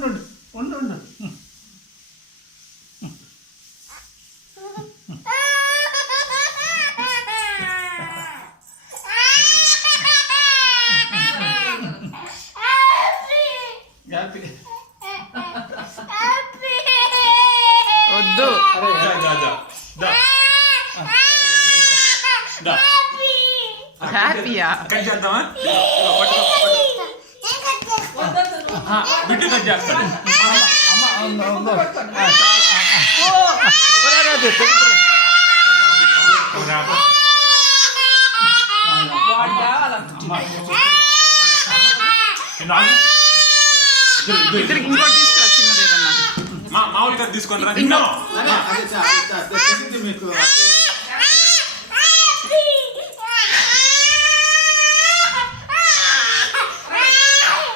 ఉండు ఉండు. వద్దు హ్యాపీయా కట్ చేద్దామా బిడ్డ కట్ చేస్తాడు ఇద్దరికి ఇంకోటి తీసుకురా చిన్నది ఏదన్నా మామూలు కట్ తీసుకొని రా మీకు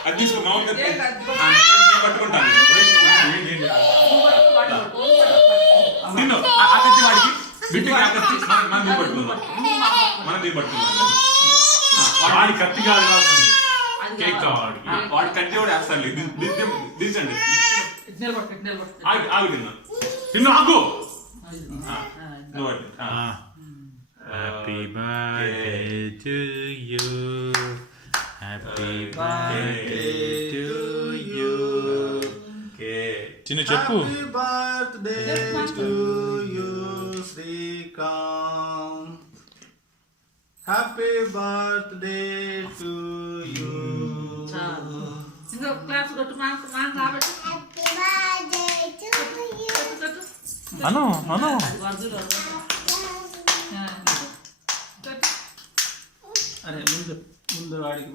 అది తీసుకో మామూలు కట్ పట్టుకుంటాను తిన్ను ఆ కత్తి వాడికి బిడ్డకి ఆ కత్తి మనం దీన్ని పట్టుకుందాం మనం దీన్ని పట్టుకుందాం వాడి కత్తి కాదు కేక్ కావాలి వాడి కత్తి కూడా వేస్తాడు దించండి ఆగు తిన్నా తిన్ను ఆగు happy birthday to you happy birthday to you చిన్న చెప్పు happy birthday to you Srikanth happy birthday to you అను అను అరే ముందు ముందు వాడికి